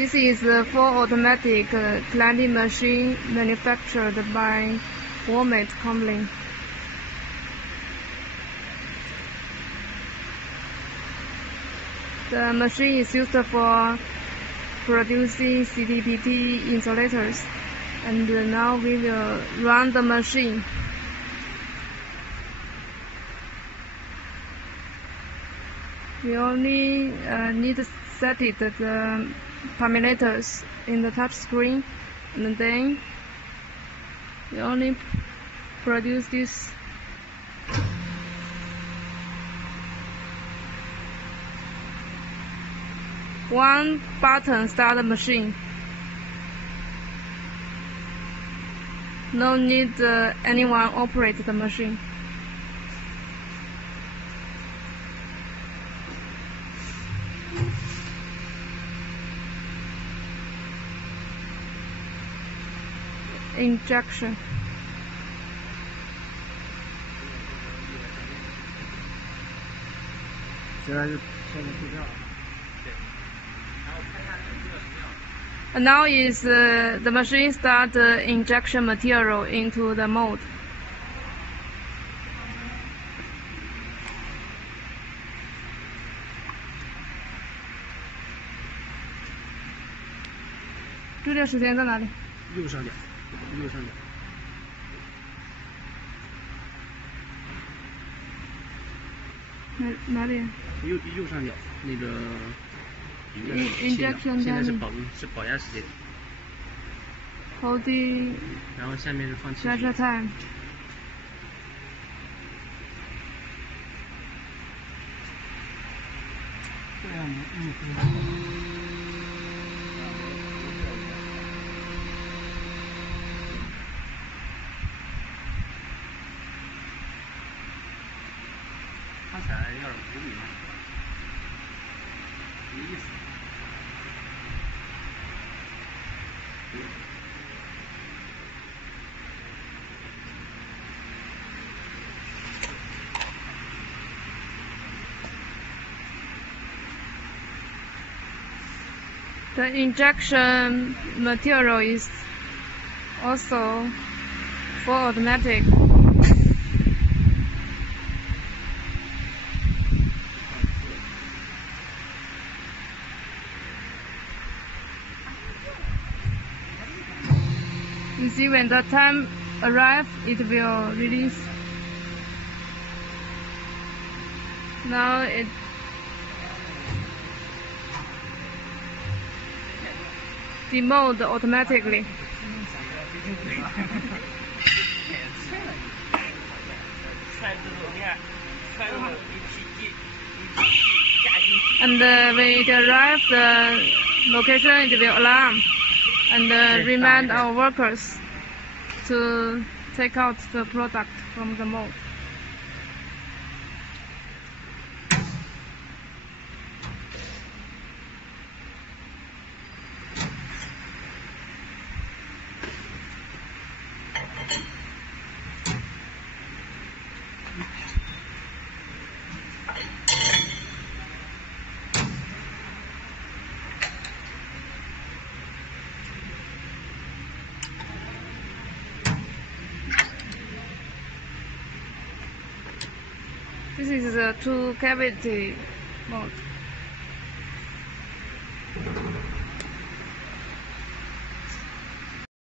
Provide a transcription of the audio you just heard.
This is the full automatic cladding machine manufactured by Walmart Company. The machine is used for producing CDPT insulators, and now we will run the machine. We only need to set it the parameters in the touch screen, and then we only produce this. One button start the machine. No need anyone operate the machine. Injection. And now is the machine start injection material into the mold.注列时间在哪里？右上角，右上角。哪里？右上角那个。Injection 现在是保压时间。Holding。然后下面是放气。Pressure time。这样看起来有点无语嘛，没意思。The injection material is also full automatic. You see, when the time arrives, it will release. Now it demold automatically. And when it arrives, the location it will alarm and remind our workers to take out the product from the mold. This is a two-cavity mold.